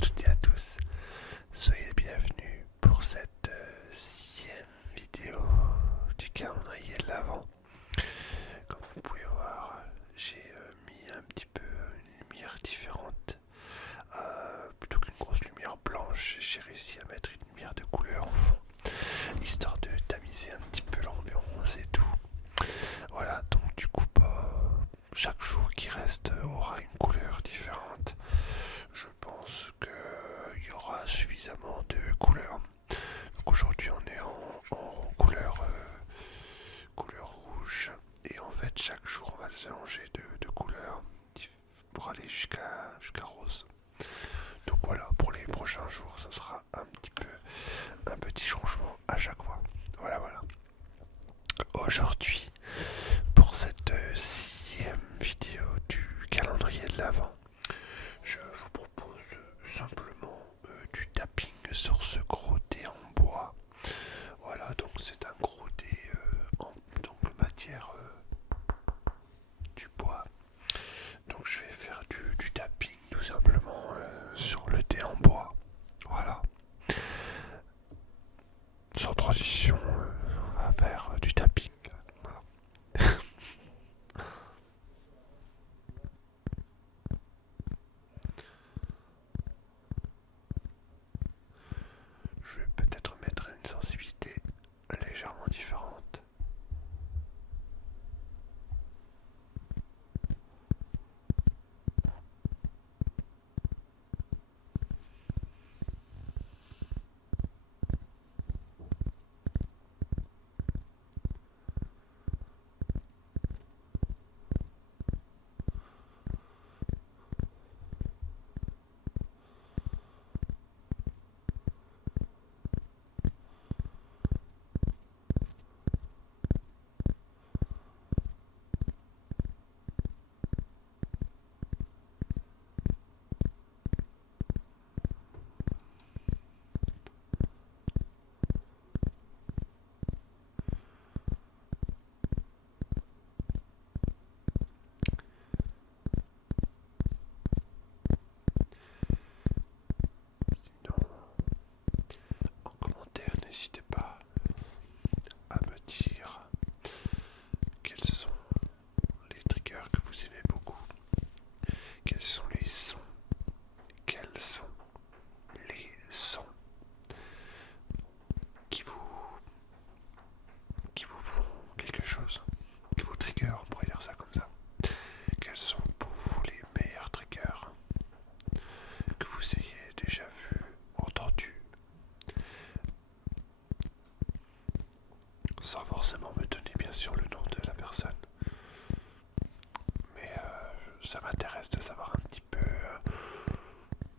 toutes et à tous, soyez les bienvenus pour cette 6e vidéo du calendrier de l'Avent. Comme vous pouvez voir, j'ai mis un petit peu une lumière différente. Plutôt qu'une grosse lumière blanche, j'ai réussi à mettre une lumière de couleur en fond, histoire de tamiser un petit peu l'ambiance et tout. Voilà, donc du coup, chaque jour qui reste aura une couleur différente. Je pense qu'il y aura suffisamment de couleurs. Donc aujourd'hui on est en couleur rouge. Et en fait chaque jour on va se mélanger de couleurs pour aller jusqu'à rose. Donc voilà, pour les prochains jours ça sera un petit changement à chaque fois. Voilà. Aujourd'hui, pour cette 6e vidéo du calendrier de l'Avent, je vous propose simplement du tapping sur ce gros dé en bois. Voilà, donc c'est un gros dé en donc matière du bois. Donc je vais faire du tapping tout simplement sur le dé en bois. Voilà. Sans transition, on va faire du tapping. Voilà. Je vais peut-être mettre une sensibilité légèrement différente. Sinon, en commentaire, n'hésitez pas à me dire quels sont les triggers que vous aimez beaucoup, quels sont les sons, quels sont les sons qui vous font quelque chose, qui vous trigger, on pourrait dire ça comme ça. Quels sont pour vous les meilleurs triggers que vous ayez déjà vus, entendus, sans forcément me donner bien sûr le nom de la personne. Mais ça m'intéresse de savoir un petit peu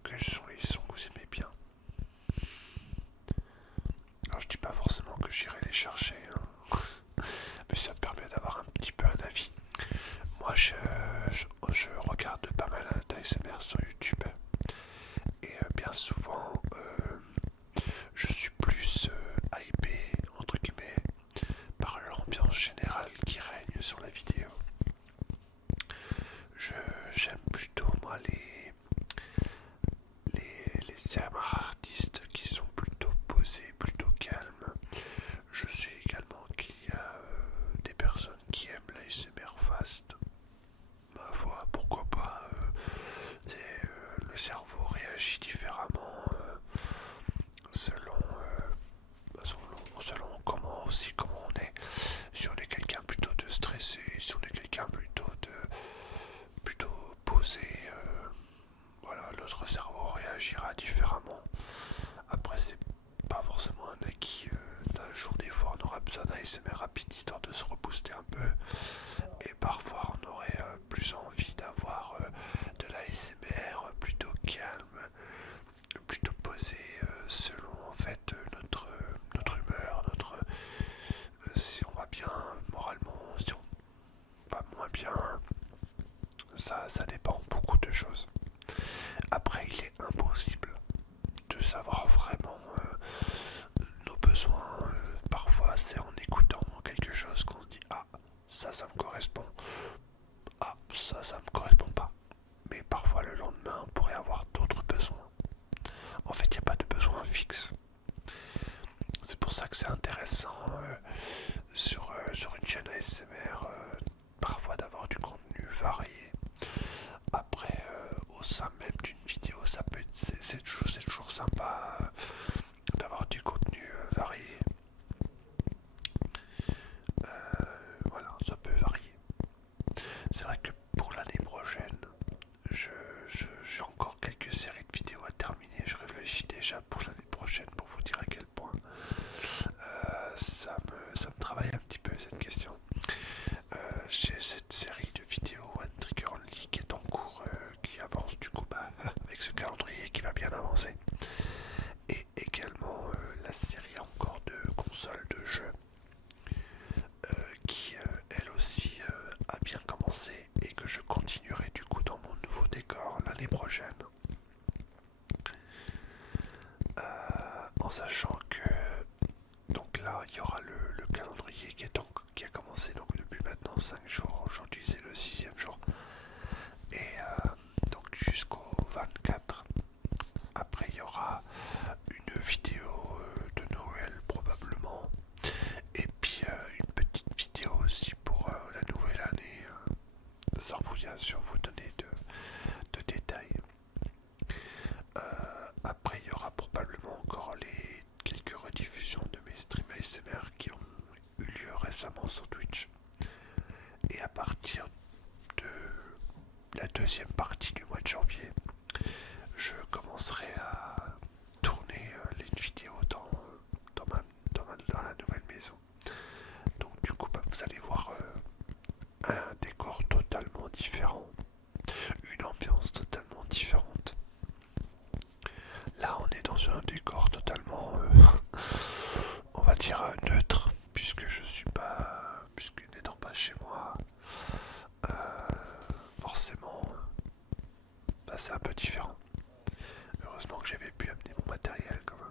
quels sont les sons que vous aimez bien. Alors je dis pas forcément que j'irai les chercher, hein, mais ça me permet d'avoir un petit peu un avis. Moi je regarde pas mal d'ASMR sur YouTube et bien souvent je suis plus hypé entre guillemets par l'ambiance générale qui règne sur la vidéo. J'aime plutôt moi les artistes qui sont plutôt posés, plutôt calmes. Je sais également qu'il y a des personnes qui aiment l'ASMR fast. Ma foi, pourquoi pas. Le cerveau réagit différemment selon comment on est. Si on est quelqu'un plutôt de stressé, si on est quelqu'un plutôt posé, voilà, notre cerveau réagira différemment. Après, c'est pas forcément un acquis d'un jour. Des fois, on aura besoin d'un ASMR rapide histoire de se rebooster un peu. Et parfois, on aurait plus envie d'avoir de l'ASMR plutôt calme, plutôt posé, selon en fait notre humeur, si on va bien moralement, si on va moins bien. Ça dépend beaucoup de choses. Après, il est impossible de savoir vraiment nos besoins. Parfois, c'est en écoutant quelque chose qu'on se dit ah, ça me correspond. Ah, ça me correspond pas. Mais parfois, le lendemain, on pourrait avoir d'autres besoins. intéressant sur une chaîne ASMR, parfois d'avoir du contenu varié. Après, au sein même d'une vidéo, ça peut être, c'est toujours sympa d'avoir du contenu varié. Voilà, ça peut varier. C'est vrai que pour l'année prochaine, j'ai encore quelques séries de vidéos à terminer. Je réfléchis déjà pour l'année prochaine pour vous dire à quel point ça me travaille un petit peu cette question. J'ai cette série de vidéos One Trigger Only qui est en cours, qui avance du coup avec ce calendrier qui va bien avancer. Et également la série encore de consoles de jeux qui elle aussi a bien commencé et que je continuerai du coup dans mon nouveau décor l'année prochaine. En sachant que donc là il y aura le calendrier qui a commencé donc depuis maintenant 5 jours, aujourd'hui c'est le 6e jour et donc jusqu'au 24. Après il y aura une vidéo de Noël probablement et puis une petite vidéo aussi pour la nouvelle année sans vous bien sûr vous donner de détails. Après, il y aura probablement encore les quelques rediffusions de mes streams ASMR qui ont eu lieu récemment sur Twitch. Et à partir de la deuxième partie du mois de janvier, je commencerai à tourner les vidéos dans la nouvelle maison. Donc du coup, vous allez voir un décor totalement différent, une ambiance totalement différente. Là, on est dans un décor totalement, on va dire, neutre, puisque n'étant pas chez moi, forcément, c'est un peu différent. Heureusement que j'avais pu amener mon matériel quand même.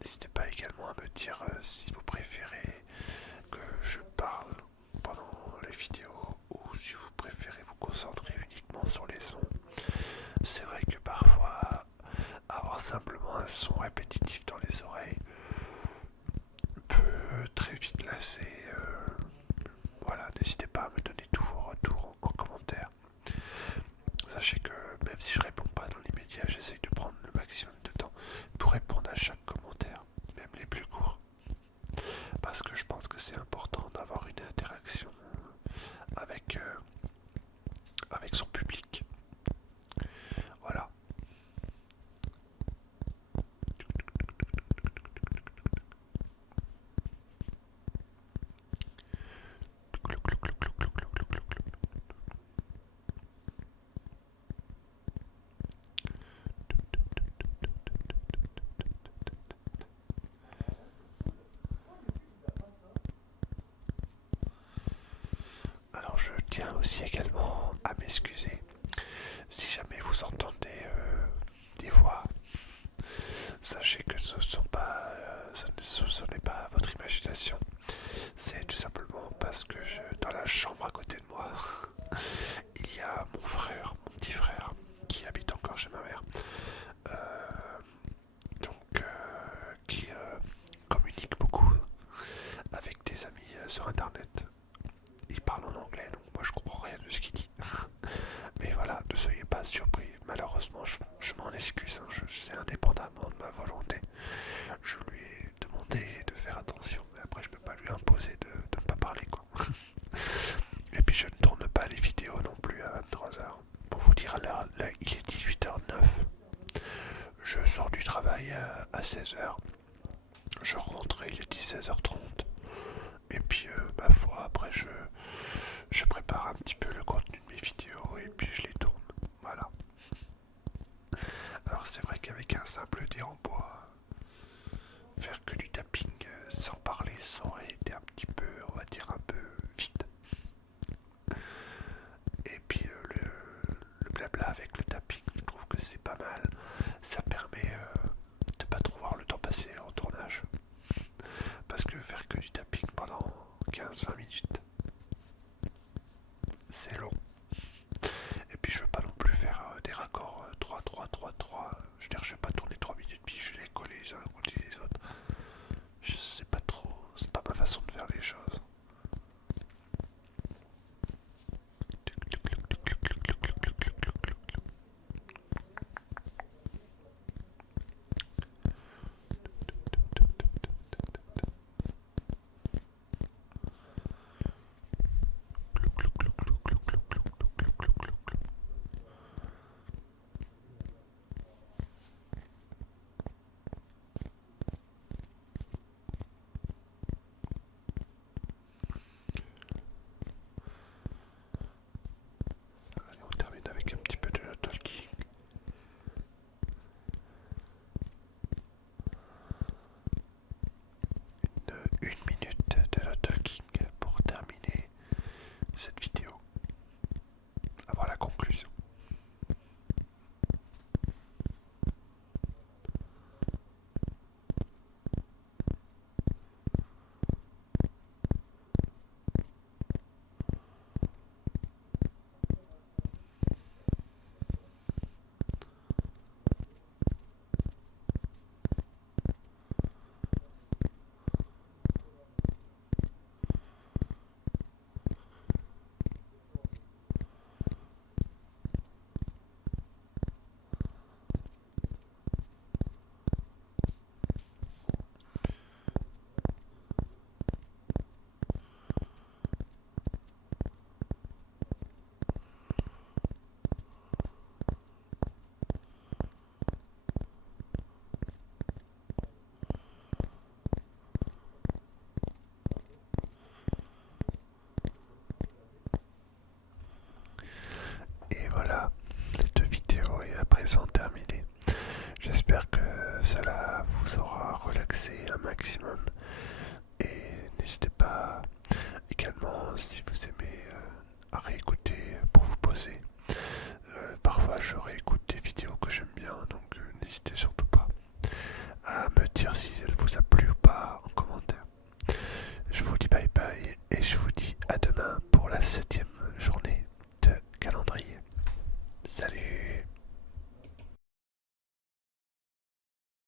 N'hésitez pas également à me dire si vous préférez que je parle pendant les vidéos ou si vous préférez vous concentrer uniquement sur les sons. C'est vrai que parfois, avoir simplement un son répétitif dans les oreilles peut très vite lasser. Voilà, n'hésitez pas à me donner tous vos retours en commentaire. Sachez que même si je réponds pas dans l'immédiat, j'essaye de prendre le maximum de temps pour répondre à chaque commentaire, même les plus courts. Parce que je pense que c'est important d'avoir une interaction avec son public. Voilà. Alors je tiens aussi également à m'excuser si jamais vous entendez des voix. Sachez que ce n'est pas votre imagination. C'est tout simplement parce que dans la chambre à côté de moi, il y a mon frère, mon petit frère, qui habite encore chez ma mère. Qui communique beaucoup avec des amis sur internet. Il parle en anglais, donc moi je comprends rien de ce qu'il dit. Mais voilà, ne soyez pas surpris. Malheureusement, je m'en excuse. C'est indépendamment de ma volonté. Je lui ai demandé de faire attention, mais après je peux pas lui imposer de ne pas parler quoi. Et puis je ne tourne pas les vidéos non plus à 23h. Pour vous dire, là, il est 18h09. Je sors du travail à 16h. Je rentre, il est 16h30. Et puis, ma foi, après, je prépare un petit peu le contenu de mes vidéos et puis je les tourne. Voilà. Alors, c'est vrai qu'avec un simple dé en bois, faire que du tapping sans parler, ça aurait été un petit peu, on va dire, un peu vite. Et puis, le blabla avec le tapping, je trouve que c'est pas mal. Ça permet